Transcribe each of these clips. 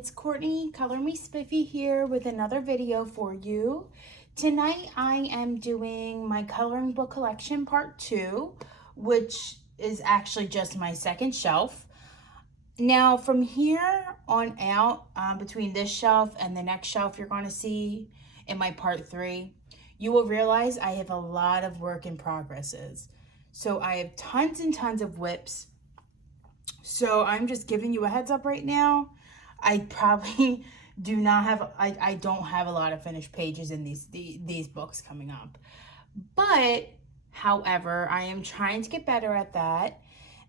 it's Courtney, Color Me Spiffy here with another video for you. Tonight I am doing my coloring book collection part 2, which is actually just my second shelf. Now from here on out, between this shelf and the next shelf you're going to see in my part 3, you will realize I have a lot of work in progresses. So I have tons and tons of whips. So I'm just giving you a heads up right now. I probably do not have, I don't have a lot of finished pages in these books coming up. But, however, I am trying to get better at that.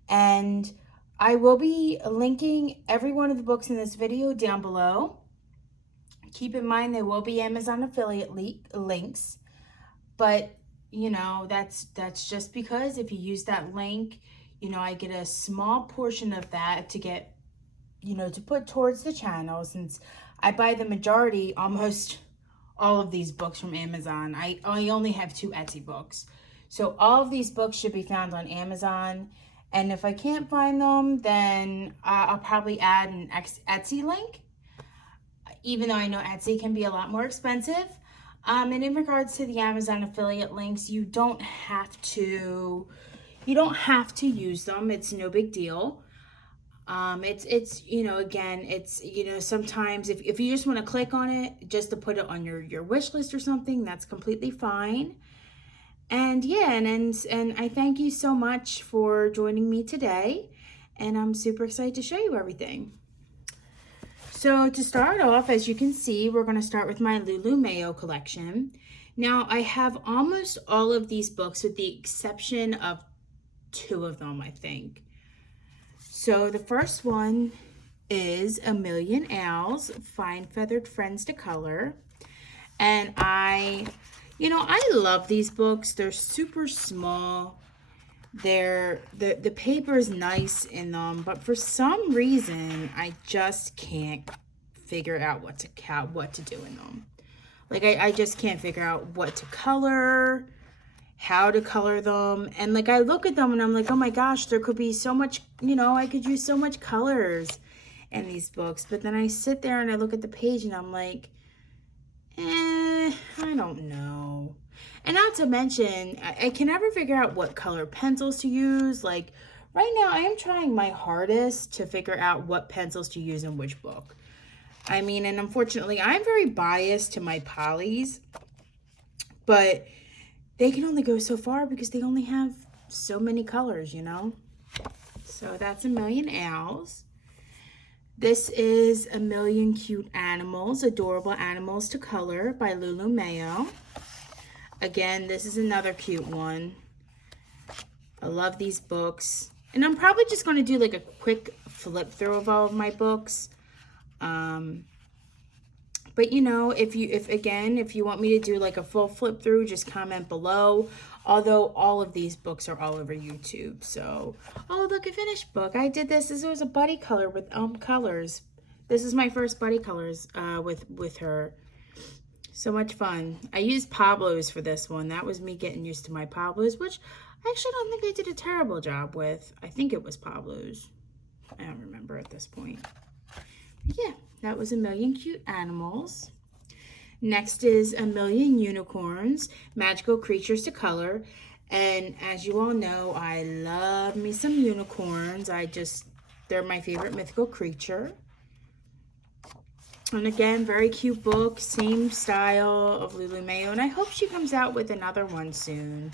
And I will be linking every one of the books in this video down below. Keep in mind there will be Amazon affiliate links. But, you know, that's just because if you use that link, you know, I get a small portion of that to get, you know, to put towards the channel, since I buy the majority, almost all of these books from Amazon. I only have 2 Etsy books. So all of these books should be found on Amazon. And if I can't find them, then I'll probably add an Etsy link, even though I know Etsy can be a lot more expensive. And in regards to the Amazon affiliate links, you don't have to use them. It's no big deal. It's you know, again, it's, you know, sometimes if you just want to click on it just to put it on your wish list or something, that's completely fine. And yeah, and I thank you so much for joining me today, and I'm super excited to show you everything. So to start off, as you can see, we're going to start with my Lulu Mayo collection. Now I have almost all of these books with the exception of 2 of them, I think. So the first one is A Million Owls, Fine Feathered Friends to Color. And I love these books. They're super small. The paper is nice in them, but for some reason, I just can't figure out what to do in them. Like, I just can't figure out what to color, how to color them. And like, I look at them and I'm like, oh my gosh, there could be so much, you know, I could use so much colors in these books. But then I sit there and I look at the page and I'm like, I don't know. And not to mention, I can never figure out what color pencils to use. Like right now, I am trying my hardest to figure out what pencils to use in which book. I mean, and unfortunately, I'm very biased to my polys, but they can only go so far because they only have so many colors, you know? So that's A Million Owls. This is A Million Cute Animals, Adorable Animals to Color by Lulu Mayo. Again, this is another cute one. I love these books. And I'm probably just going to do like a quick flip through of all of my books. But you know, if you want me to do like a full flip through, just comment below. Although all of these books are all over YouTube. So, oh look, a finished book. I did this. This was a buddy color with colors. This is my first buddy colors with her. So much fun. I used Pablo's for this one. That was me getting used to my Pablo's, which I actually don't think I did a terrible job with. I think it was Pablo's. I don't remember at this point. But yeah, that was A Million Cute Animals. Next is A Million Unicorns, Magical Creatures to Color. And as you all know, I love me some unicorns. They're my favorite mythical creature. And again, very cute book, same style of Lulu Mayo. And I hope she comes out with another one soon,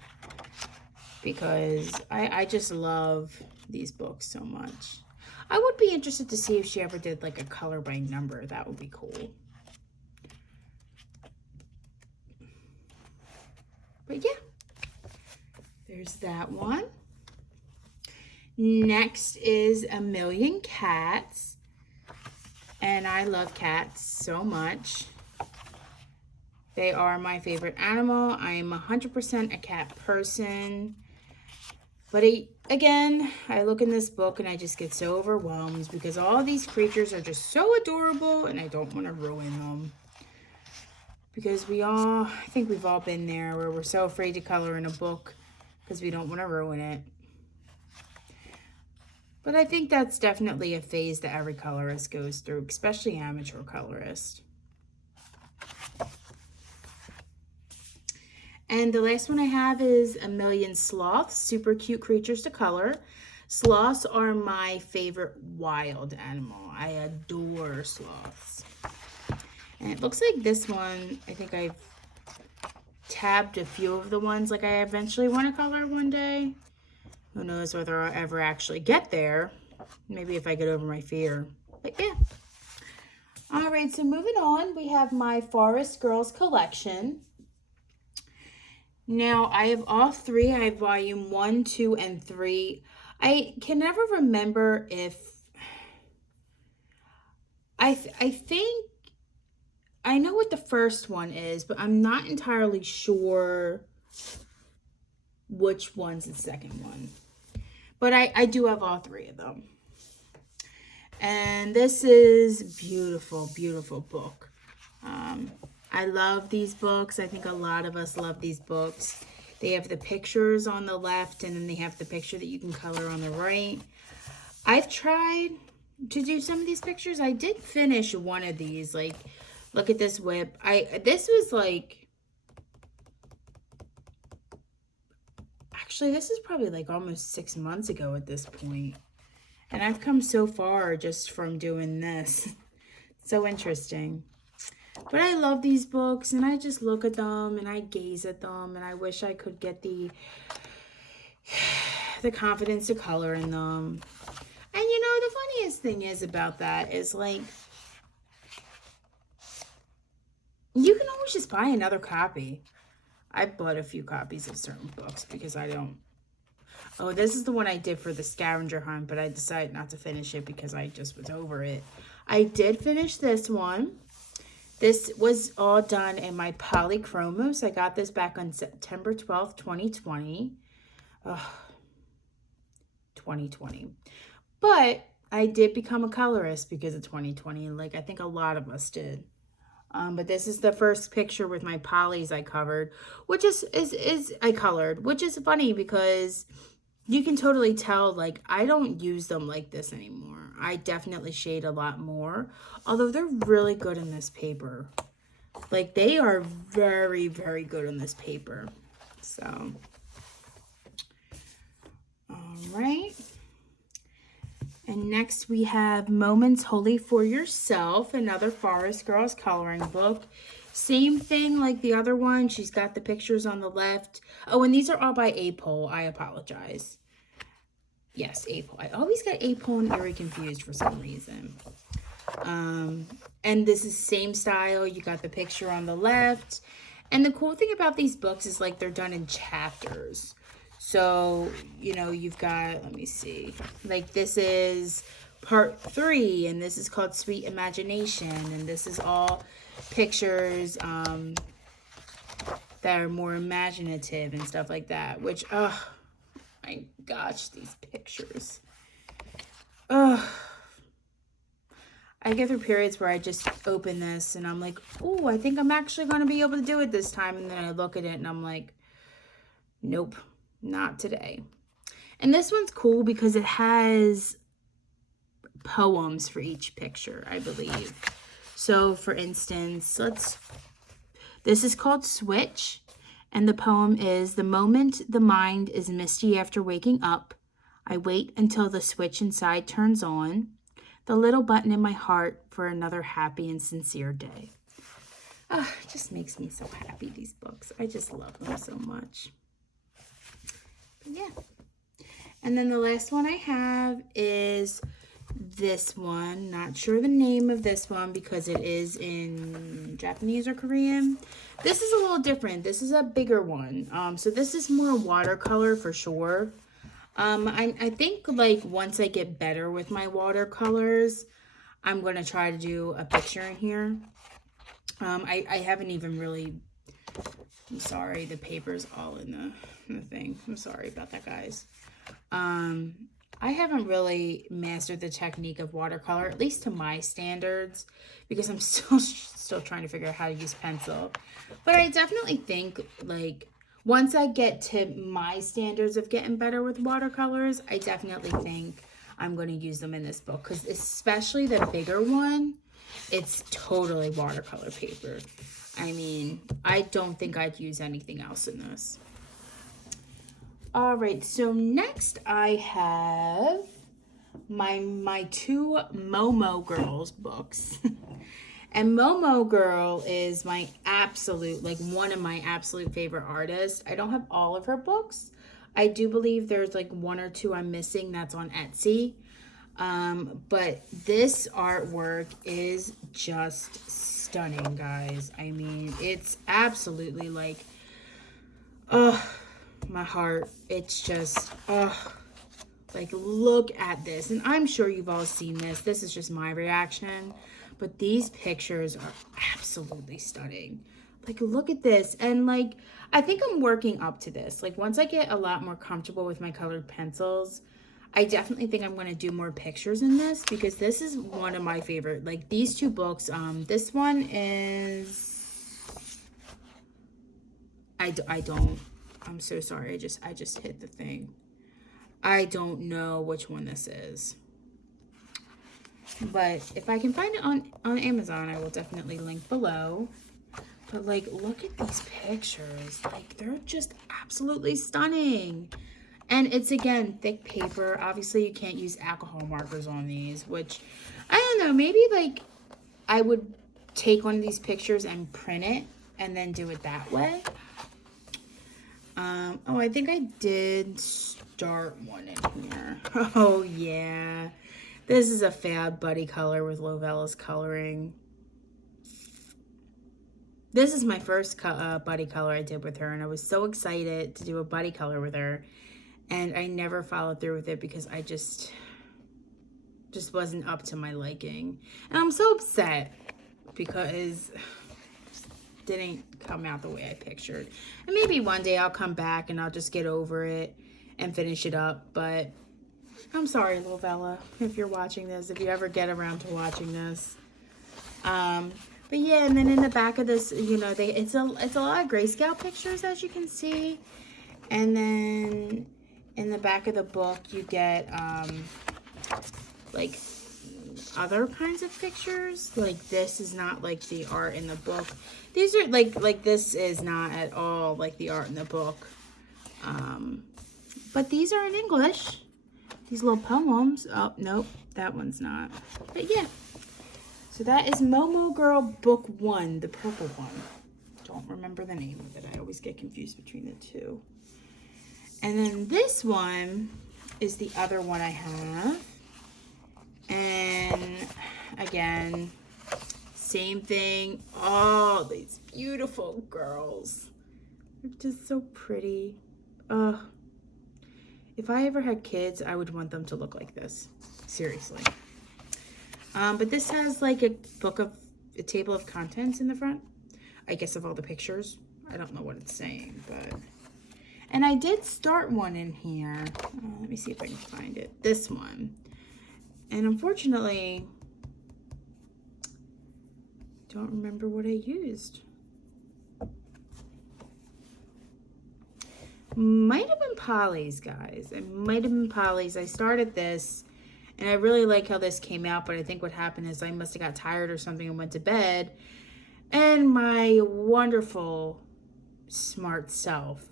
because I just love these books so much. I would be interested to see if she ever did like a color by number. That would be cool. But yeah, there's that one. Next is A Million Cats. And I love cats so much. They are my favorite animal. I am 100% a cat person. But again, I look in this book and I just get so overwhelmed because all these creatures are just so adorable and I don't want to ruin them. Because I think we've all been there where we're so afraid to color in a book because we don't want to ruin it. But I think that's definitely a phase that every colorist goes through, especially amateur colorist. And the last one I have is A Million Sloths, super cute creatures to color. Sloths are my favorite wild animal. I adore sloths. And it looks like this one, I think I've tabbed a few of the ones like I eventually want to color one day. Who knows whether I'll ever actually get there. Maybe if I get over my fear. But yeah. All right, so moving on, we have my Forest Girls collection. Now, I have all three. I have volume 1, 2, and 3. I can never remember if... I think... I know what the first one is, but I'm not entirely sure which one's the second one. But I do have all three of them. And this is beautiful, beautiful book. I love these books. I think a lot of us love these books. They have the pictures on the left, and then they have the picture that you can color on the right. I've tried to do some of these pictures. I did finish one of these. Like, look at this whip. This was like... Actually, this is probably like almost 6 months ago at this point. And I've come so far just from doing this. So interesting. But I love these books, and I just look at them and I gaze at them, and I wish I could get the confidence to color in them. And you know, the funniest thing is about that is, like, you can always just buy another copy. I bought a few copies of certain books because I don't... Oh, this is the one I did for the scavenger hunt, but I decided not to finish it because I just was over it. I did finish this one. This was all done in my Polychromos. I got this back on September 12th, 2020. Ugh, 2020. But I did become a colorist because of 2020. Like, I think a lot of us did. But this is the first picture with my polys I covered, which I colored, which is funny because you can totally tell, like, I don't use them like this anymore. I definitely shade a lot more, although they're really good in this paper. Like, they are very, very good on this paper. So, all right. And next we have Moments Wholly for Yourself, another Forest Girls coloring book. Same thing like the other one. She's got the pictures on the left. Oh, and these are all by Apole. I apologize. Yes, Apole. I always got Apole and Erie confused for some reason. And this is same style. You got the picture on the left. And the cool thing about these books is, like, they're done in chapters. So, you know, you've got, let me see, like, this is part 3, and this is called Sweet Imagination, and this is all pictures that are more imaginative and stuff like that, which, oh my gosh, these pictures. Oh, I get through periods where I just open this and I'm like, oh, I think I'm actually going to be able to do it this time, and then I look at it and I'm like, nope. Not today. And this one's cool because it has poems for each picture, I believe. So, for instance, this is called Switch, and the poem is, the moment the mind is misty after waking up, I wait until the switch inside turns on, the little button in my heart for another happy and sincere day. Oh, it just makes me so happy, these books. I just love them so much. Yeah. And then the last one I have is this one. Not sure the name of this one because it is in Japanese or Korean. This is a little different. This is a bigger one. So this is more watercolor for sure. I think, like, once I get better with my watercolors, I'm going to try to do a picture in here. I haven't even really... I'm sorry, the paper's all in the thing. I'm sorry about that, guys. I haven't really mastered the technique of watercolor, at least to my standards, because I'm still trying to figure out how to use pencil. But I definitely think, like, once I get to my standards of getting better with watercolors, I definitely think I'm going to use them in this book, because especially the bigger one, it's totally watercolor paper. I mean, I don't think I'd use anything else in this. All right, so next I have my two Momo Girls books. And Momo Girl is my absolute, like one of my absolute favorite artists. I don't have all of her books. I do believe there's like one or two I'm missing that's on Etsy. But this artwork is just stunning, guys. I mean, it's absolutely like, oh, my heart. It's just, oh, like, look at this. And I'm sure you've all seen this. This is just my reaction. But these pictures are absolutely stunning. Like, look at this. And, like, I think I'm working up to this. Like, once I get a lot more comfortable with my colored pencils, I definitely think I'm going to do more pictures in this, because this is one of my favorite. Like, these two books, this one is... I'm so sorry. I just hit the thing. I don't know which one this is. But if I can find it on Amazon, I will definitely link below. But, like, look at these pictures. Like, they're just absolutely stunning. And it's, again, thick paper. Obviously, you can't use alcohol markers on these, which, I don't know, maybe, like, I would take one of these pictures and print it and then do it that way. Oh, I think I did start one in here. Oh, yeah. This is a fab buddy color with Lovella's coloring. This is my first buddy color I did with her, and I was so excited to do a buddy color with her, and I never followed through with it because I just wasn't up to my liking. And I'm so upset because it didn't come out the way I pictured. And maybe one day I'll come back and I'll just get over it and finish it up, but I'm sorry, Lovella, if you're watching this, if you ever get around to watching this. But yeah, and then in the back of this, you know, it's a lot of grayscale pictures, as you can see. And then in the back of the book, you get like other kinds of pictures. Like, this is not like the art in the book. These are like this is not at all like the art in the book. But these are in English. These little poems. Oh, nope, that one's not. But yeah. So that is Momo Girl Book 1, the purple one. Don't remember the name of it. I always get confused between the two. And then this one is the other one I have. And again, same thing. Oh, these beautiful girls. They're just so pretty. If I ever had kids, I would want them to look like this. Seriously. But this has like a table of contents in the front. I guess of all the pictures. I don't know what it's saying, but... And I did start one in here. Let me see if I can find it. This one. And unfortunately, don't remember what I used. Might have been Polly's, guys. It might have been Polly's. I started this, and I really like how this came out, but I think what happened is I must have got tired or something and went to bed. And my wonderful, smart self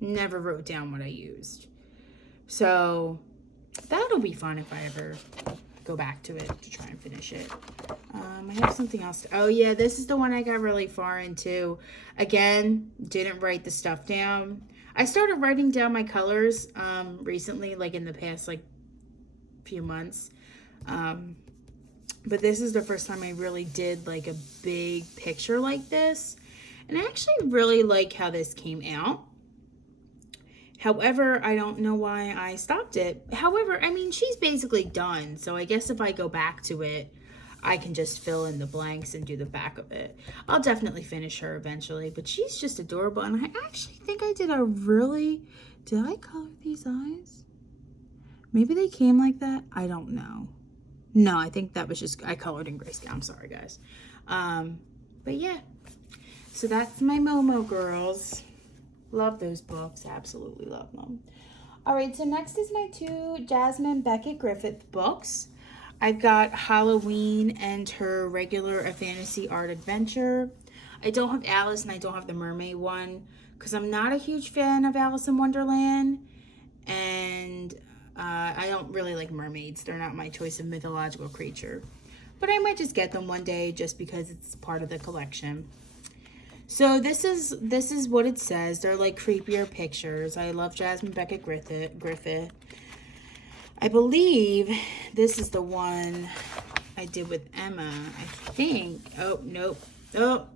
never wrote down what I used. So that'll be fun if I ever go back to it to try and finish it. I have something else. Oh yeah, this is the one I got really far into. Again, didn't write the stuff down. I started writing down my colors recently, like in the past like few months. But this is the first time I really did like a big picture like this. And I actually really like how this came out. However, I don't know why I stopped it. However, I mean, she's basically done. So I guess if I go back to it, I can just fill in the blanks and do the back of it. I'll definitely finish her eventually, but she's just adorable. And I actually think I did a really... Did I color these eyes? Maybe they came like that. I don't know. No, I think that was just... I colored in grayscale. I'm sorry, guys. But yeah. So that's my Momo Girls. Love those books. Absolutely love them. All right, so next is my 2 Jasmine becket-griffith books. I've got Halloween and her regular A Fantasy Art Adventure. I don't have Alice and I don't have the mermaid one because I'm not a huge fan of Alice in Wonderland. And I don't really like mermaids. They're not my choice of mythological creature. But I might just get them one day just because it's part of the collection. So this is what it says. They're like creepier pictures. I love Jasmine becket-griffith. I believe this is the one I did with Emma. I think. Oh, nope. Oh,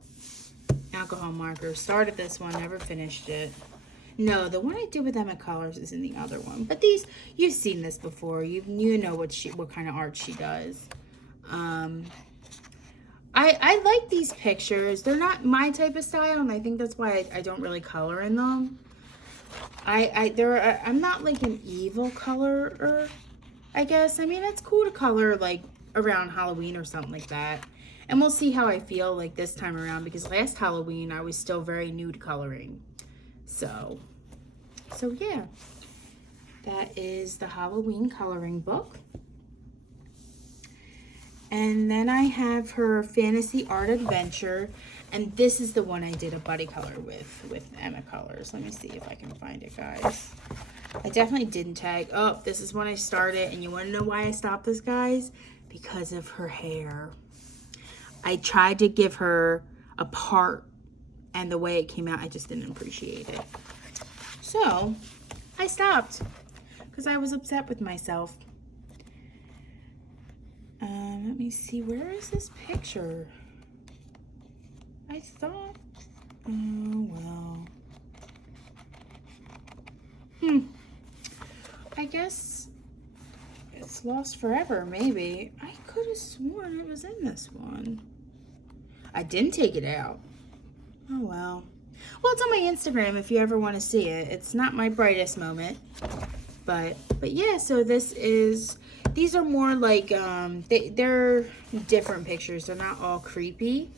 alcohol marker. Started this one, never finished it. No, the one I did with Emma Colors is in the other one. But these, you've seen this before. You know what kind of art she does. I like these pictures. They're not my type of style, and I think that's why I don't really color in them. I'm not like an evil colorer, I guess. I mean, it's cool to color like around Halloween or something like that. And we'll see how I feel like this time around, because last Halloween I was still very new to coloring. So yeah. That is the Halloween coloring book. And then I have her Fantasy Art Adventure. And this is the one I did a buddy color with Emma Colors. Let me see if I can find it, guys. I definitely didn't tag. Oh, this is when I started. And you want to know why I stopped this, guys? Because of her hair. I tried to give her a part. And the way it came out, I just didn't appreciate it. So, I stopped. Because I was upset with myself. Let me see, where is this picture? I thought, oh well. I guess it's lost forever, maybe. I could have sworn it was in this one. I didn't take it out. Oh well. Well, it's on my Instagram if you ever want to see it. It's not my brightest moment. But yeah, so these are more like, they're different pictures. They're not all creepy.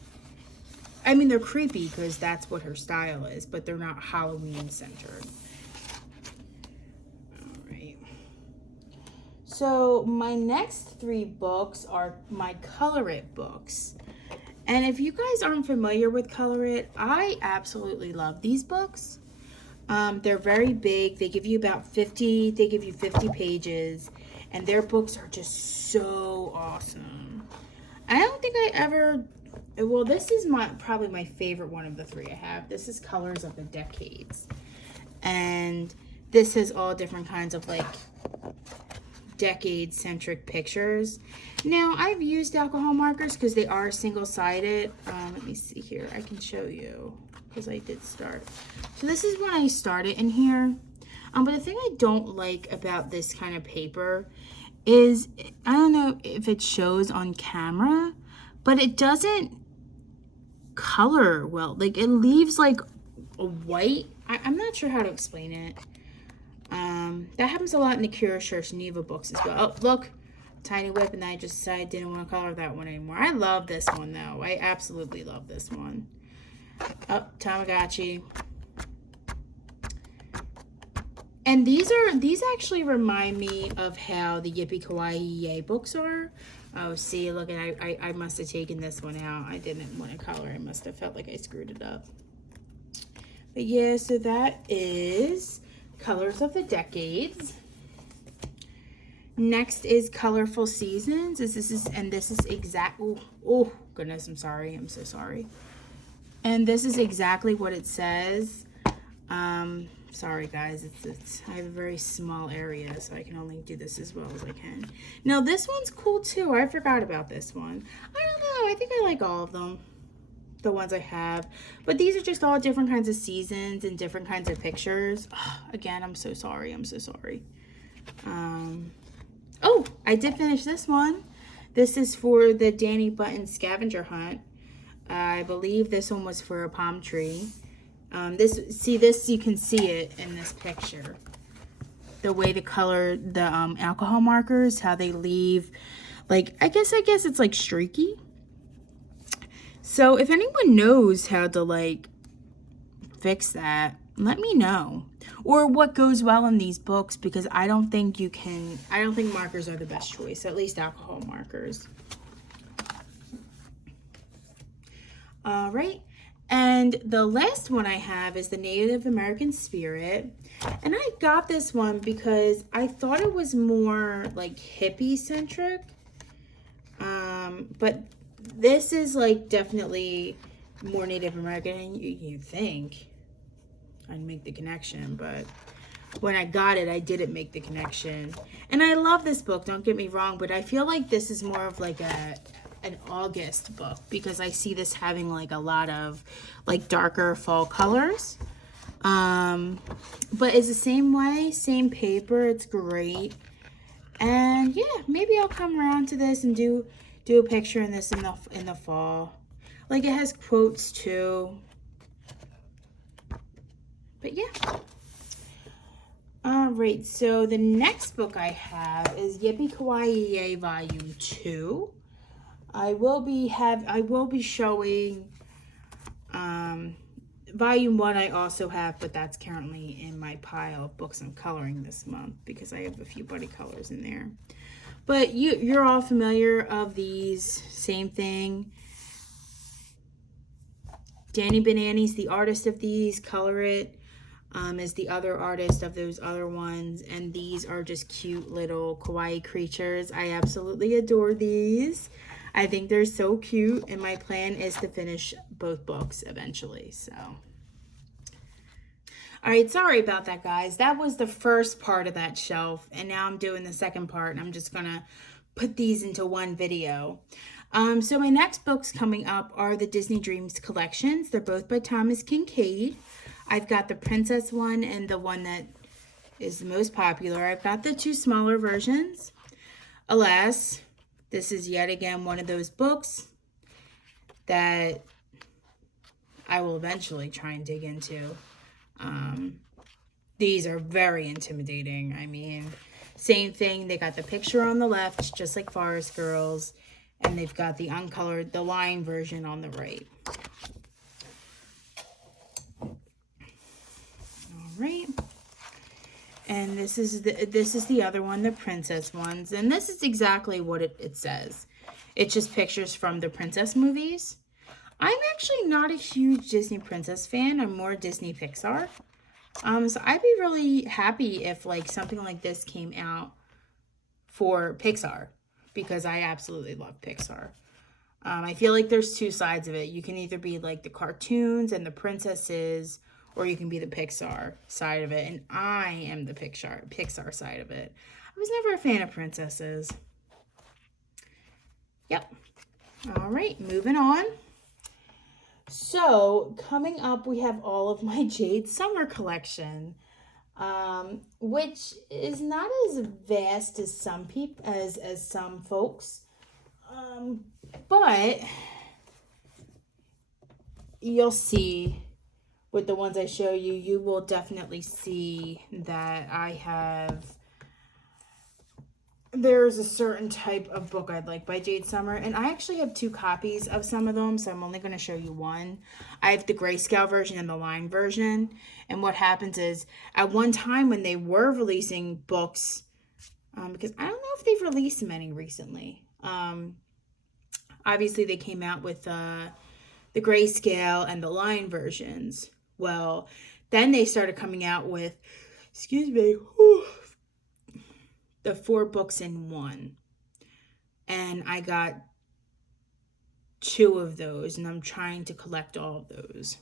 I mean, they're creepy because that's what her style is, but they're not Halloween centered. All right. So my next 3 books are my Color It books. And if you guys aren't familiar with Color It, I absolutely love these books. They're very big. They give you about 50 pages, and their books are just so awesome. I don't think I ever, well, this is probably my favorite one of the 3 I have. This is Colors of the Decades. And this has all different kinds of like decade-centric pictures. Now, I've used alcohol markers because they are single-sided. Let me see here. I can show you because I did start. So this is when I started in here. But the thing I don't like about this kind of paper is, I don't know if it shows on camera, but it doesn't color well. Like, it leaves like a white. I'm not sure how to explain it. That happens a lot in the Kiera Geneva books as well. Oh, look, Tiny Whip, and then I just decided I didn't want to color that one anymore. I love this one though. I absolutely love this one. Oh, Tamagotchi. And these actually remind me of how the Yippee Kawaii Yay books are. Oh, see, look, and I must have taken this one out. I didn't want to color. I must have felt like I screwed it up. But yeah, so that is Colors of the Decades. Next is Colorful Seasons. This is exact. Oh goodness, I'm sorry. I'm so sorry. And this is exactly what it says. Sorry guys, I have a very small area, so I can only do this as well as I can. Now this one's cool too. I forgot about this one. I don't know. I think I like all of them, the ones I have. But these are just all different kinds of seasons and different kinds of pictures. Again, I'm so sorry. I'm so sorry. Oh, I did finish this one. This is for the Danny Button scavenger hunt. I believe this one was for a palm tree. This you can see it in this picture. The way to color the alcohol markers, how they leave, like, I guess it's like streaky. So if anyone knows how to like fix that, let me know. or what goes well in these books, because I don't think markers are the best choice, at least alcohol markers. All right. And the last one I have is the Native American Spirit. And I got this one because I thought it was more like hippie centric. But this is like definitely more Native American. And you think I'd make the connection, but when I got it, I didn't make the connection. And I love this book, don't get me wrong, but I feel like this is more of like an August book, because I see this having like a lot of like darker fall colors. But it's the same way, same paper, it's great. And yeah, maybe I'll come around to this and do a picture in this in the fall. Like, it has quotes too. But yeah. All right, so the next book I have is Yippee Kawaii Yay Volume 2. I will be showing Volume 1 I also have, but that's currently in my pile of books I'm coloring this month because I have a few buddy colors in there. But you're all familiar of these, same thing. Danny Banani's the artist of these, Color It is the other artist of those other ones, and these are just cute little kawaii creatures. I absolutely adore these. I think they're so cute, and my plan is to finish both books eventually, so. All right, sorry about that, guys. That was the first part of that shelf, and now I'm doing the second part, and I'm just gonna put these into one video. So my next books coming up are the Disney Dreams collections. They're both by Thomas Kincaid. I've got the princess one and the one that is the most popular. I've got the two smaller versions. Alas, this is yet again one of those books that I will eventually try and dig into. These are very intimidating. I mean, same thing. They got the picture on the left, just like Forest Girls, and they've got the uncolored, the line version on the right. Right, and this is the other one, the princess ones, and this is exactly what it says. It's just pictures from the princess movies. I'm actually not a huge Disney princess fan. I'm more Disney Pixar. So I'd be really happy if like something like this came out for Pixar, because I absolutely love Pixar. I feel like there's two sides of it. You can either be like the cartoons and the princesses, or you can be the Pixar side of it. And I am the Pixar side of it. I was never a fan of princesses. Yep. All right, moving on. So coming up, we have all of my Jade summer collection, which is not as vast as some people, as some folks. But you'll see with the ones I show you, you will definitely see that there's a certain type of book I'd like by Jade Summer, and I actually have 2 copies of some of them, so I'm only going to show you one. I have the grayscale version and the line version, and what happens is, at one time when they were releasing books, because I don't know if they've released many recently, obviously they came out with the grayscale and the line versions. Well, then they started coming out with, the 4 books in one. And I got 2 of those, and I'm trying to collect all of those.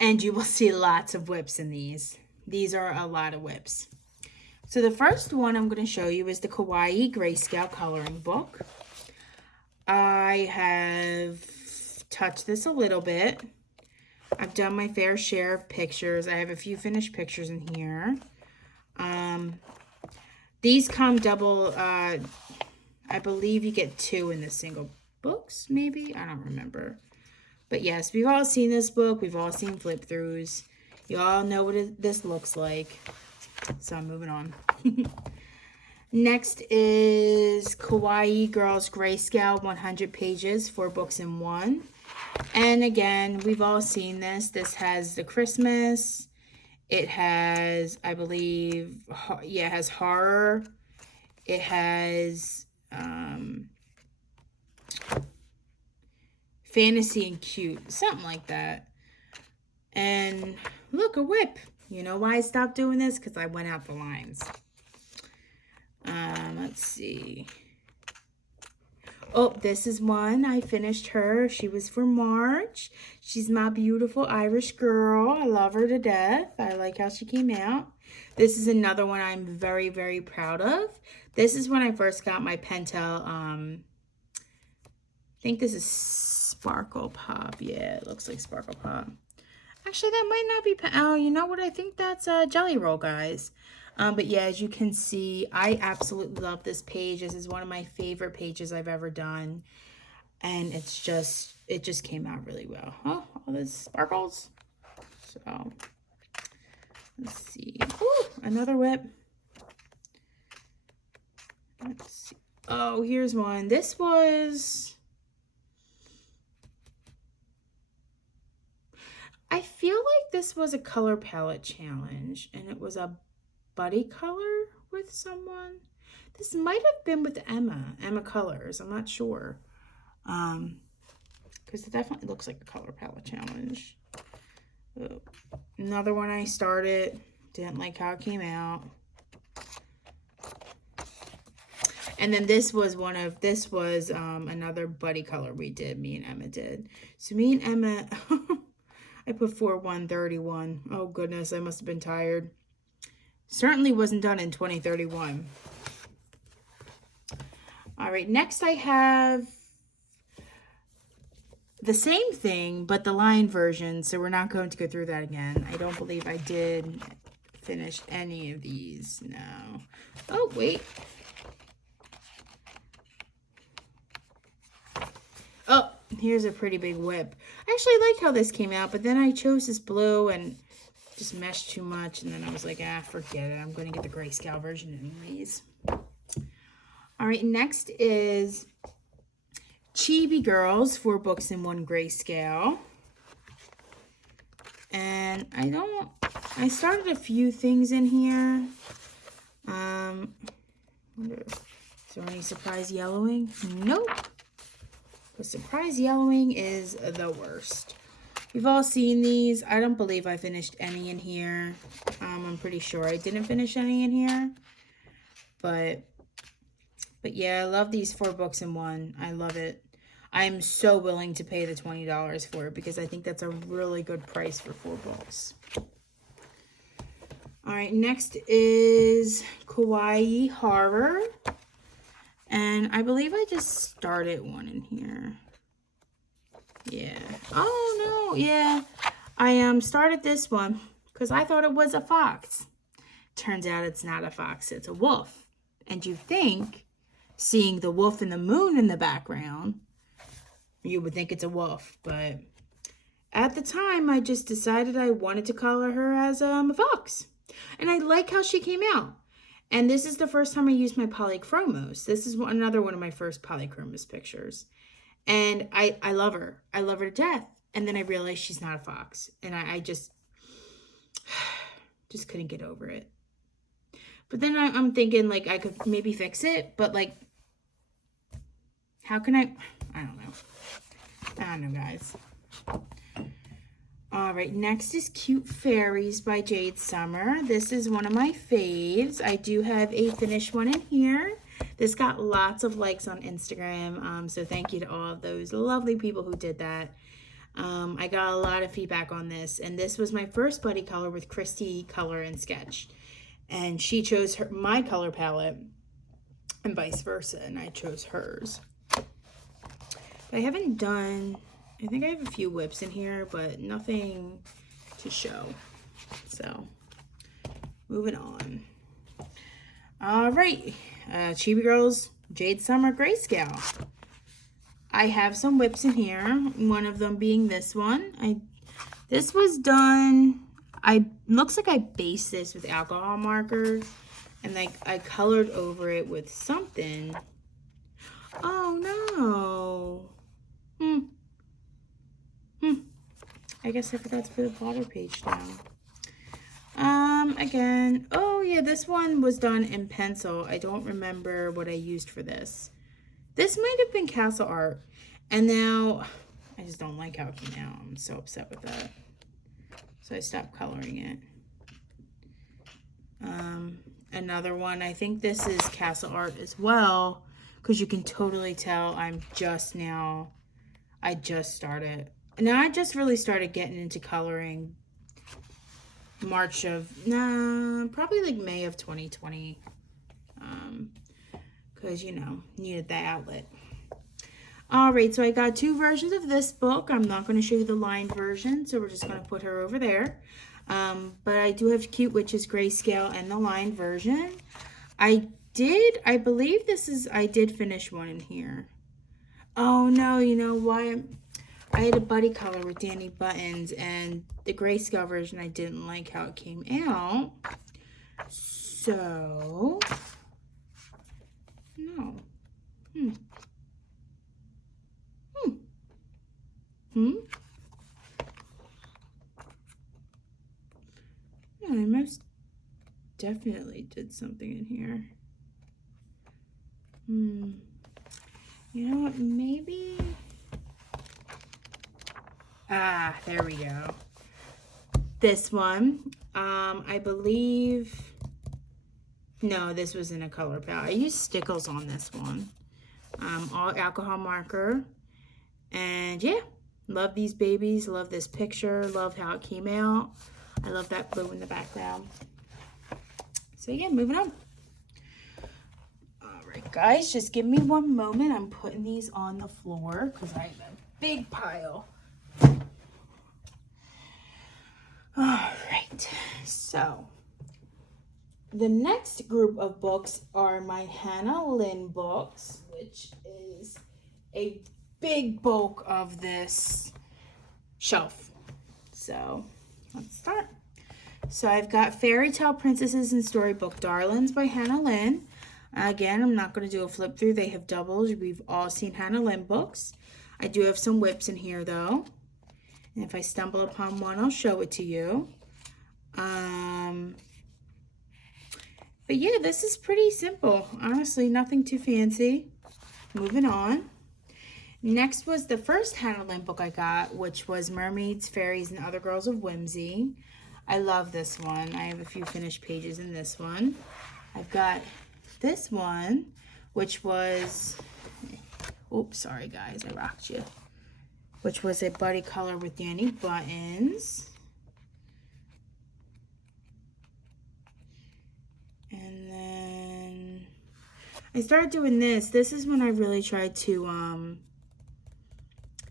And you will see lots of whips in these. These are a lot of whips. So the first one I'm going to show you is the Kawaii Grayscale Coloring Book. I have touched this a little bit. I've done my fair share of pictures. I have a few finished pictures in here. These come double, I believe you get 2 in the single books, maybe? I don't remember. But yes, we've all seen this book. We've all seen flip-throughs. You all know what this looks like. So I'm moving on. Next is Kawaii Girls Grayscale 100 pages, 4 books in one. And again, we've all seen this. This has the Christmas It has, I believe, yeah, it has horror. It has fantasy and cute, something like that. And look, a whip. You know why I stopped doing this? Because I went out the lines. Let's see. Oh, this is one. I finished her. She was for March. She's my beautiful Irish girl. I love her to death. I like how she came out. This is another one I'm very, very proud of. This is when I first got my Pentel. I think this is Sparkle Pop. Yeah, it looks like Sparkle Pop. Actually, that might not be, oh, you know what? I think that's Jelly Roll, guys. But yeah, as you can see, I absolutely love this page. This is one of my favorite pages I've ever done. And it just came out really well. Oh, all those sparkles. So, let's see. Ooh, another whip. Let's see. Oh, here's one. This was... I feel like this was a color palette challenge, and it was a buddy color with someone. This might have been with Emma Colors. I'm not sure. Because it definitely looks like a color palette challenge. Oh, another one I started. Didn't like how it came out. And then this was another buddy color we did, me and Emma did. So me and Emma, I put 4/1/31. Oh goodness, I must have been tired. Certainly wasn't done in 2031. All right, next I have the same thing, but the line version, so we're not going to go through that again. I don't believe I did finish any of these, no. Oh, wait. Oh, here's a pretty big whip. I actually like how this came out, but then I chose this blue and just meshed too much, and then I was like, forget it. I'm going to get the grayscale version anyways. All right, next is Chibi Girls, 4 books in 1 grayscale. And I started a few things in here. Is there any surprise yellowing? Nope. The surprise yellowing is the worst. You've all seen these. I don't believe I finished any in here. I'm pretty sure I didn't finish any in here. But yeah, I love these 4 books in 1. I love it. I'm so willing to pay the $20 for it because I think that's a really good price for 4 books. All right, next is Kawaii Horror. And I believe I just started one in here. Yeah. Oh, no. Yeah. I started this one because I thought it was a fox. Turns out it's not a fox. It's a wolf. And you think, seeing the wolf and the moon in the background, you would think it's a wolf. But at the time, I just decided I wanted to color her as a fox. And I like how she came out. And this is the first time I used my polychromos. This is another one of my first polychromos pictures. And I love her. I love her to death. And then I realized she's not a fox. And I just couldn't get over it. But then I'm thinking, like, I could maybe fix it. But, like, how can I don't know. I don't know, guys. All right, next is Cute Fairies by Jade Summer. This is one of my faves. I do have a finished one in here. This got lots of likes on Instagram, so thank you to all of those lovely people who did that. I got a lot of feedback on this, and this was my first buddy color with Christy Color and Sketch. And she chose my color palette, and vice versa, and I chose hers. But I haven't done... I think I have a few whips in here, but nothing to show. So, moving on. All right. Chibi Girls, Jade Summer Grayscale. I have some whips in here. One of them being this one. This was done... looks like I based this with alcohol markers. And like I colored over it with something. Oh, no. I guess I forgot to put a water page down. Again, oh yeah, this one was done in pencil. I don't remember what I used for this. This might have been castle art. And now, I just don't like how it came out. I'm so upset with that. So I stopped coloring it. Another one, I think this is castle art as well, because you can totally tell I just started. Now I just really started getting into coloring probably like May of 2020, because you know, needed that outlet. All right, so I got 2 versions of this book. I'm not going to show you the lined version, so we're just going to put her over there. But I do have Cute Witches grayscale and the lined version. I did finish one in here. Oh no, you know why? I had a buddy color with Danny Buttons, and the grayscale version, I didn't like how it came out. So, no. Yeah, I most definitely did something in here. You know what, maybe... there we go. This one, I believe... No, this was in a color palette. I used stickles on this one. All alcohol marker. And yeah, love these babies. Love this picture. Love how it came out. I love that blue in the background. So yeah, moving on. All right, guys, just give me one moment. I'm putting these on the floor because I have a big pile. All right, so the next group of books are my Hannah Lynn books, which is a big bulk of this shelf. So let's start. So I've got Fairy Tale Princesses and Storybook Darlings by Hannah Lynn. Again, I'm not going to do a flip through. They have doubles. We've all seen Hannah Lynn books. I do have some whips in here though. And if I stumble upon one, I'll show it to you. But yeah, this is pretty simple. Honestly, nothing too fancy. Moving on. Next was the first Hannah Lynn book I got, which was Mermaids, Fairies, and Other Girls of Whimsy. I love this one. I have a few finished pages in this one. I've got this one, which was, oops, sorry guys, I rocked you. Which was a buddy color with Danny Buttons. And then I started doing this. This is when I really tried to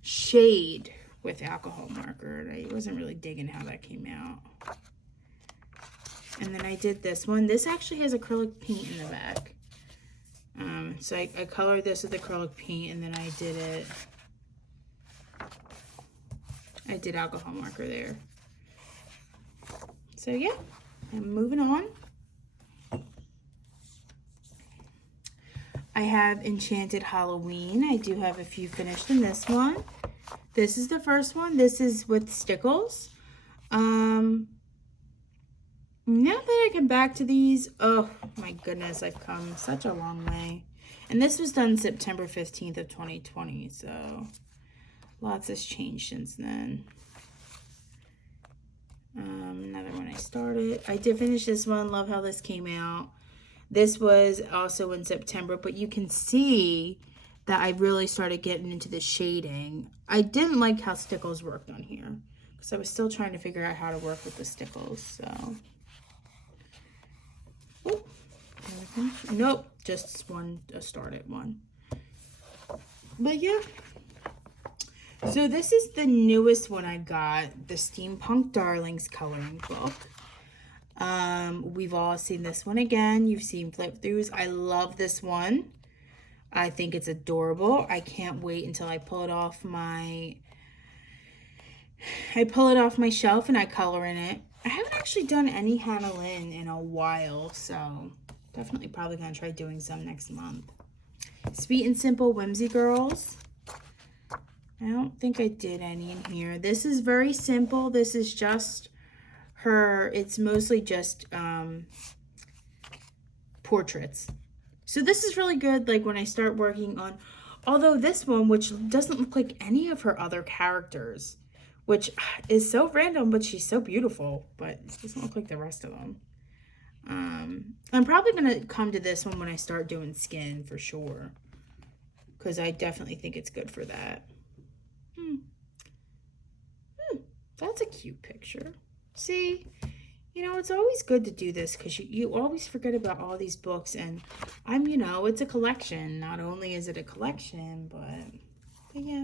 shade with alcohol marker. And I wasn't really digging how that came out. And then I did this one. This actually has acrylic paint in the back. So I colored this with acrylic paint, and then I did alcohol marker there. So yeah, I'm moving on. I have Enchanted Halloween. I do have a few finished in this one. This is the first one. This is with stickles. Now that I come back to these, oh my goodness, I've come such a long way. And this was done September 15th of 2020, so lots has changed since then. Another one I started. I did finish this one. Love how this came out. This was also in September, but you can see that I really started getting into the shading. I didn't like how stickles worked on here because I was still trying to figure out how to work with the stickles, so... Oh, nope, just one, a started one. But yeah, so this is the newest one I got, the Steampunk Darlings coloring book. We've all seen this one again. You've seen flip throughs. I love this one. I think it's adorable. I can't wait until I pull it off my shelf and I color in it. I haven't actually done any Hannah Lynn in a while, so definitely probably gonna try doing some next month. Sweet and Simple Whimsy Girls. I don't think I did any in here. This is very simple. This is just it's mostly just portraits. So this is really good, like when I start working on, although this one, which doesn't look like any of her other characters, which is so random, but she's so beautiful, but it doesn't look like the rest of them. I'm probably going to come to this one when I start doing skin for sure, because I definitely think it's good for that. That's a cute picture. See, you know, it's always good to do this because you always forget about all these books, and you know, it's a collection. Not only is it a collection, but yeah.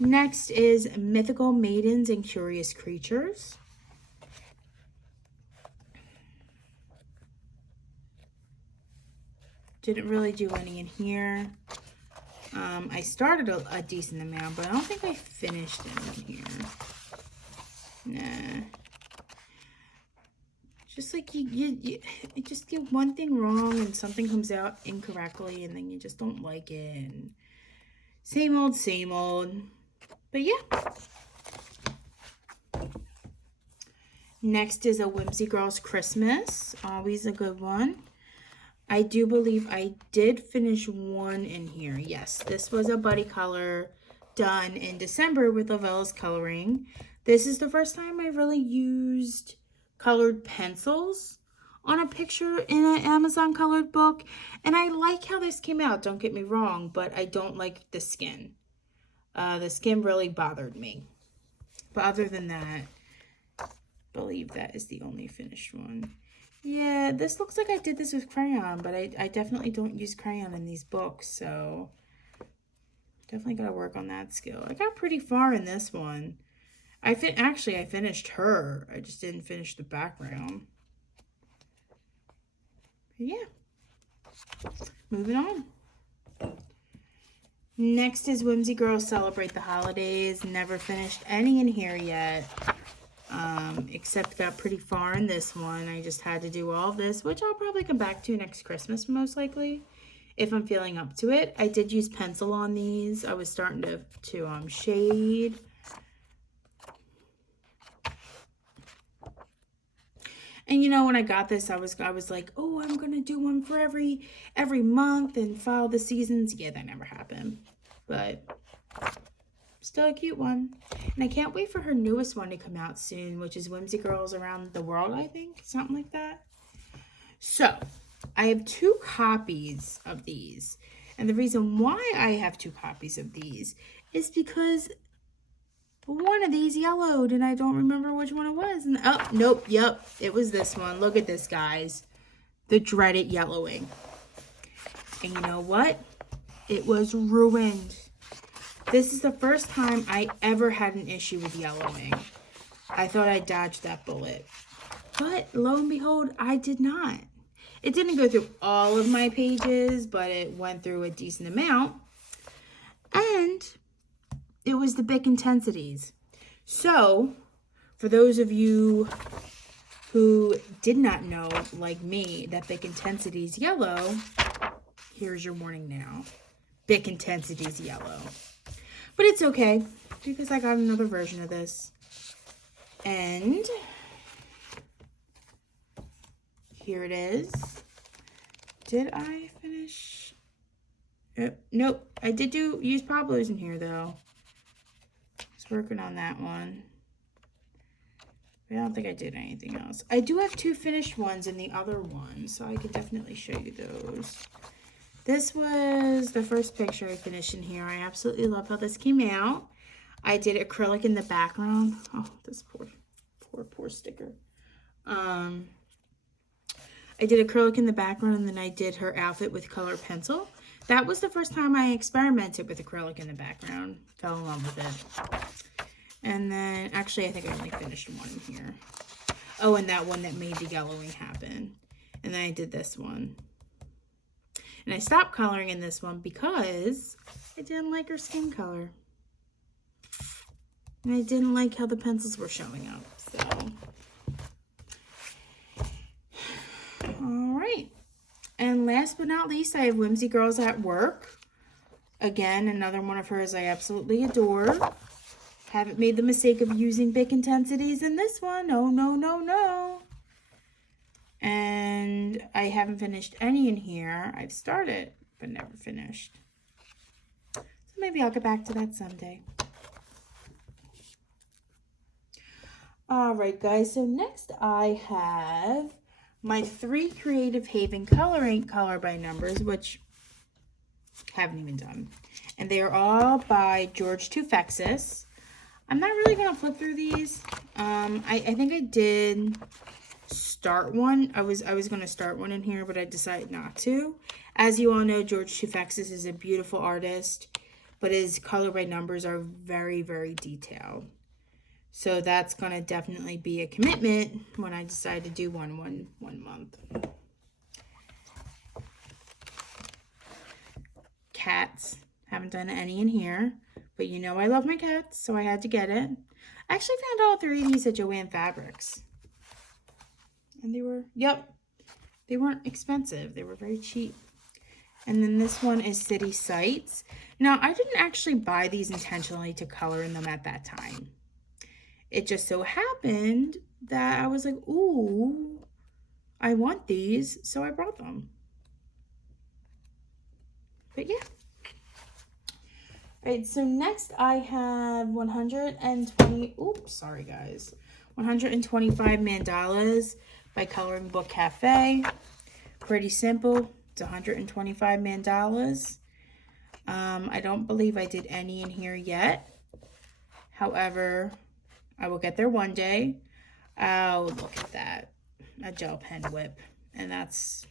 Next is Mythical Maidens and Curious Creatures. Didn't really do any in here. I started a decent amount, but I don't think I finished any in here. Nah. Just like you just get one thing wrong and something comes out incorrectly and then you just don't like it. And same old, same old. But yeah. Next is A Whimsy Girl's Christmas. Always a good one. I do believe I did finish one in here. Yes, this was a buddy color done in December with Lavella's coloring. This is the first time I really used colored pencils on a picture in an Amazon colored book. And I like how this came out, don't get me wrong, but I don't like the skin. The skin really bothered me. But other than that, I believe that is the only finished one. Yeah, this looks like I did this with crayon, but I definitely don't use crayon in these books, so definitely got to work on that skill. I got pretty far in this one. Actually, I finished her. I just didn't finish the background. But yeah. Moving on. Next is Whimsy Girls Celebrate the Holidays. Never finished any in here yet. Except got pretty far in this one. I just had to do all this, which I'll probably come back to next Christmas, most likely, if I'm feeling up to it. I did use pencil on these. I was starting to shade. And you know, when I got this, I was like, oh, I'm gonna do one for every month and follow the seasons. Yeah, that never happened, but still a cute one. And I can't wait for her newest one to come out soon, which is Whimsy Girls Around the World, I think, something like that. So I have 2 copies of these, and the reason why I have 2 copies of these is because one of these yellowed and I don't remember which one it was. And oh, nope, yep, it was this one. Look at this, guys. The dreaded yellowing. And you know what? It was ruined. This is the first time I ever had an issue with yellowing. I thought I dodged that bullet. But lo and behold, I did not. It didn't go through all of my pages, but it went through a decent amount. And it was the Bic intensities. So, for those of you who did not know, like me, that Bic intensities yellow, here's your warning now. Bic intensities yellow. But it's okay, because I got another version of this. And here it is. Did I finish? Nope. I did use Pablo's in here, though. I was working on that one. I don't think I did anything else. I do have 2 finished ones in the other one, so I could definitely show you those. This was the first picture I finished in here. I absolutely love how this came out. I did acrylic in the background. Oh, this poor sticker. I did acrylic in the background, and then I did her outfit with color pencil. That was the first time I experimented with acrylic in the background. Fell in love with it. And then, actually, I think I only finished one in here. Oh, and that one that made the yellowing happen. And then I did this one. And I stopped coloring in this one because I didn't like her skin color. And I didn't like how the pencils were showing up, so. All right. And last but not least, I have Whimsy Girls at Work. Again, another one of hers I absolutely adore. Haven't made the mistake of using big intensities in this one. Oh, no, no, no. And I haven't finished any in here. I've started, but never finished. So maybe I'll get back to that someday. All right, guys. So next I have my 3 Creative Haven coloring color by numbers, which haven't even done. And they are all by George Tufexis. I'm not really going to flip through these. I think I did start one. I was going to start one in here, but I decided not to. As you all know, George Tufexis is a beautiful artist, but his color by numbers are very, very detailed. So that's going to definitely be a commitment when I decide to do one month. Cats. Haven't done any in here, but you know I love my cats, so I had to get it. I actually found all 3 of these at Joann Fabrics. And they weren't expensive. They were very cheap. And then this one is City Sights. Now, I didn't actually buy these intentionally to color in them at that time. It just so happened that I was like, ooh, I want these, so I brought them. But yeah. All right, so next I have 125 mandalas by Coloring Book Cafe. Pretty simple. It's 125 mandalas. I don't believe I did any in here yet. However, I will get there one day. Oh, look at that. A gel pen whip. And that's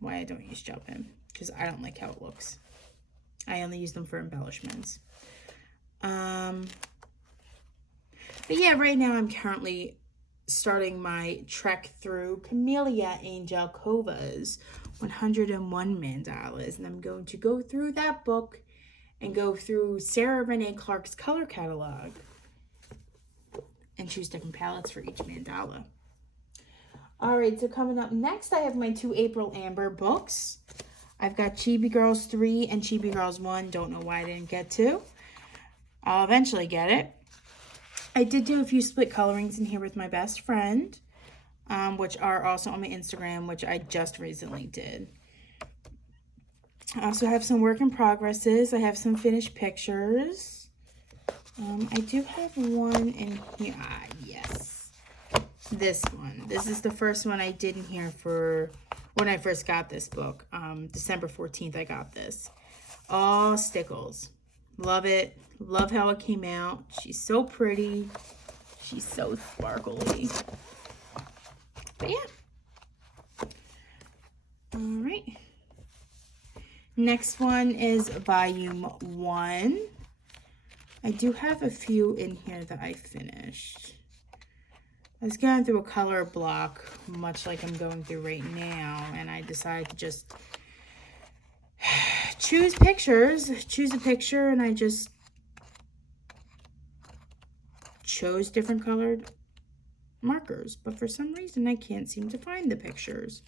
why I don't use gel pen, because I don't like how it looks. I only use them for embellishments. But yeah, right now I'm currently starting my trek through Camellia Angelkova's 101 mandalas. And I'm going to go through that book and go through Sarah Renee Clark's color catalog and choose different palettes for each mandala. All right, so coming up next, I have my 2 April Amber books. I've got Chibi Girls 3 and Chibi Girls 1. Don't know why I didn't get 2. I'll eventually get it. I did do a few split colorings in here with my best friend, which are also on my Instagram, which I just recently did. I also have some work in progresses. I have some finished pictures. I do have one in here. Ah, yes. This one. This is the first one I did in here for when I first got this book. December 14th, I got this. All stickles. Love it. Love how it came out. She's so pretty. She's so sparkly. But yeah. All right. Next one is volume 1. I do have a few in here that I finished. I was going through a color block, much like I'm going through right now, and I decided to just choose a picture, and I just chose different colored markers, but for some reason I can't seem to find the pictures.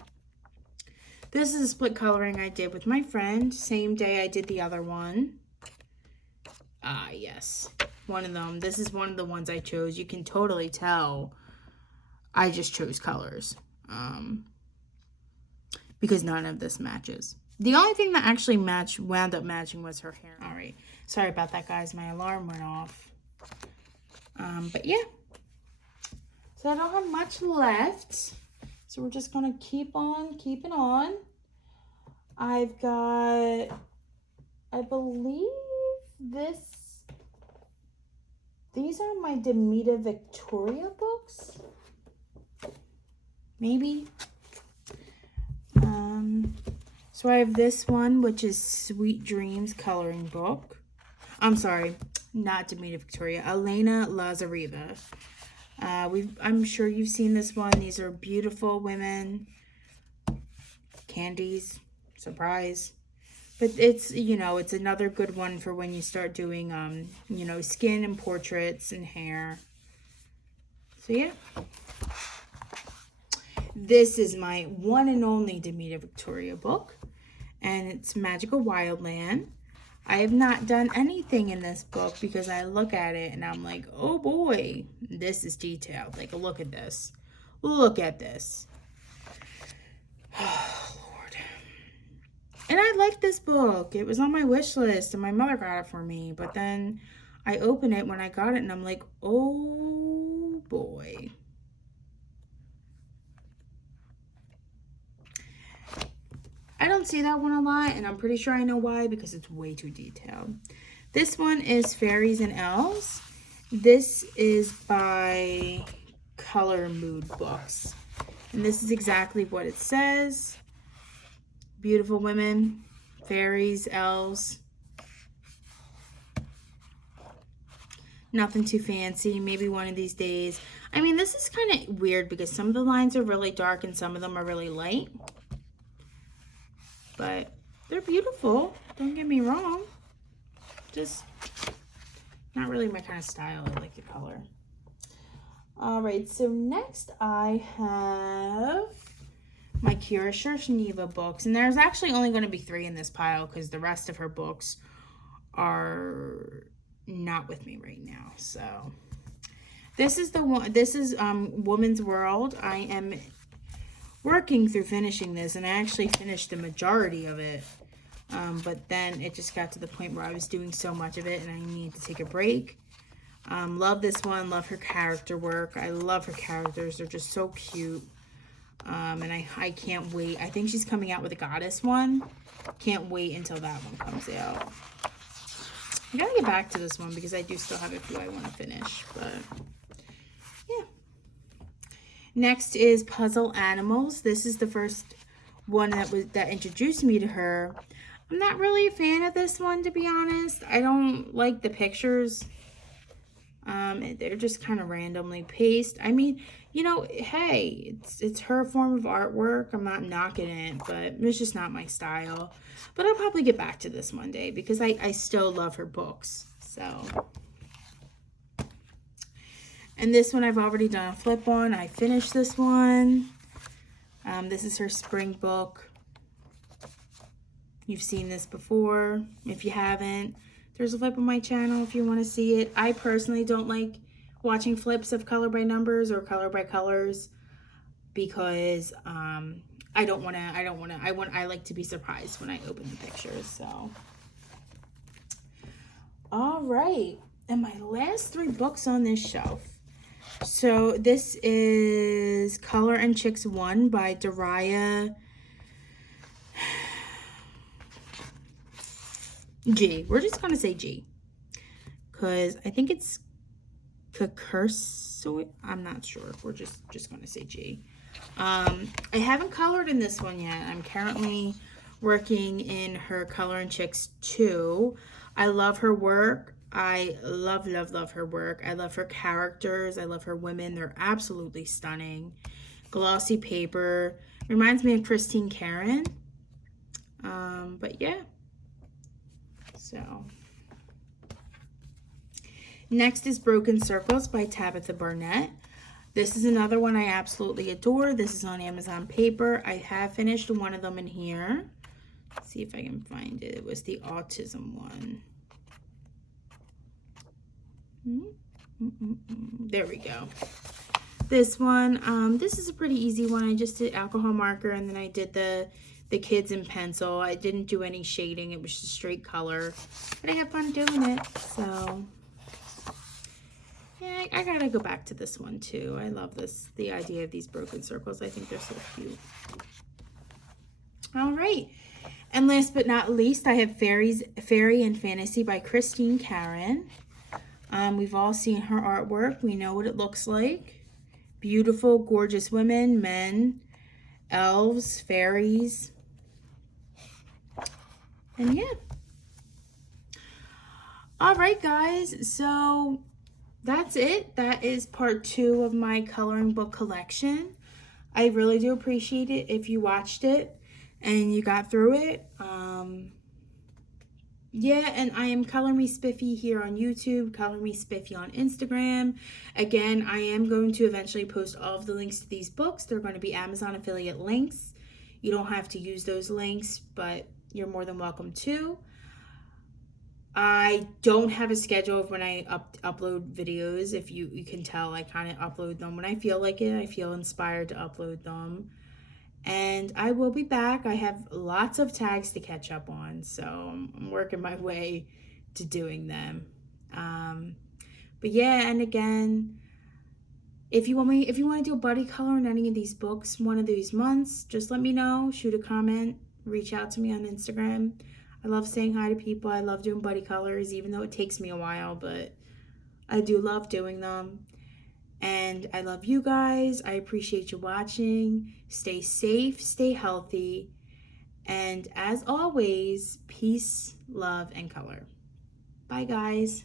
This is a split coloring I did with my friend, same day I did the other one. Ah, yes, one of them. This is one of the ones I chose. You can totally tell I just chose colors because none of this matches. The only thing that actually wound up matching was her hair. All right, sorry about that, guys. My alarm went off. But yeah, so I don't have much left, so we're just gonna keep on keeping on. I've got, I believe these are my Demita Victoria books. Maybe. So I have this one, which is Sweet Dreams coloring book. I'm sorry, not Demita Victoria, Elena Lazareva. I'm sure you've seen this one. These are beautiful women. Candies, surprise. But it's, you know, it's another good one for when you start doing, you know, skin and portraits and hair. So yeah. This is my one and only Demita Victoria book, and it's Magical Wildland. I have not done anything in this book because I look at it and I'm like, oh boy, this is detailed. Like, look at this. Look at this. Oh, Lord. And I like this book. It was on my wish list and my mother got it for me. But then I open it when I got it and I'm like, oh boy. I don't see that one a lot, and I'm pretty sure I know why, because it's way too detailed. This one is Fairies and Elves. This is by Color Mood Books. And this is exactly what it says. Beautiful women, fairies, elves. Nothing too fancy. Maybe one of these days. I mean, this is kind of weird because some of the lines are really dark and some of them are really light. But they're beautiful. Don't get me wrong. Just not really my kind of style. I like the color. All right, so next I have my Kiera Shershniva books. And there's actually only going to be 3 in this pile because the rest of her books are not with me right now. So this is the one. This is Woman's World. I am working through finishing this, and I actually finished the majority of it, but then it just got to the point where I was doing so much of it and I needed to take a break. Love this one. Love her character work. I love her characters. They're just so cute, and I can't wait. I think she's coming out with a goddess one. Can't wait until that one comes out. I gotta get back to this one because I do still have a few I want to finish, but yeah. Next is Puzzle Animals. This is the first one that introduced me to her. I'm not really a fan of this one, to be honest. I don't like the pictures. They're just kind of randomly pasted. I mean, you know, hey, it's her form of artwork. I'm not knocking it, but it's just not my style. But I'll probably get back to this one day because I still love her books. So, and this one I've already done a flip on. I finished this one. This is her spring book. You've seen this before. If you haven't, there's a flip on my channel if you want to see it. I personally don't like watching flips of color by numbers or color by colors because I like to be surprised when I open the pictures. So, all right, and my last 3 books on this shelf. So this is Color and Chicks 1 by Daria G. We're just gonna say G because I think it's Kacurso. I'm not sure. We're just gonna say G. I haven't colored in this one yet. I'm currently working in her Color and Chicks 2. I love her work. I love her work. I love her characters. I love her women. They're absolutely stunning. Glossy paper. Reminds me of Christine Karen. But yeah. So. Next is Broken Circles by Tabitha Barnett. This is another one I absolutely adore. This is on Amazon paper. I have finished one of them in here. Let's see if I can find it. It was the autism one. There we go. This one, this is a pretty easy one. I just did alcohol marker and then I did the kids in pencil. I didn't do any shading. It was just straight color. But I had fun doing it. So yeah, I gotta go back to this one too. I love the idea of these broken circles. I think they're so cute. All right. And last but not least, I have Fairy and Fantasy by Christine Karen. We've all seen her artwork. We know what it looks like. Beautiful, gorgeous women, men, elves, fairies. And yeah. All right, guys. So that's it. That is part 2 of my coloring book collection. I really do appreciate it if you watched it and you got through it. Yeah, and I am Color Me Spiffy here on YouTube, Color Me Spiffy on Instagram. Again, I am going to eventually post all of the links to these books. They're going to be Amazon affiliate links. You don't have to use those links, but you're more than welcome to. I don't have a schedule of when I upload videos. If you can tell, I kind of upload them when I feel like it. I feel inspired to upload them. And I will be back. I have lots of tags to catch up on, so I'm working my way to doing them. Um, but yeah, and again, if you want to do a buddy color in any of these books one of these months, just let me know. Shoot a comment. Reach out to me on Instagram. I love saying hi to people. I love doing buddy colors, even though it takes me a while, but I do love doing them. And I love you guys. I appreciate you watching. Stay safe, stay healthy. And as always, peace, love, and color. Bye, guys.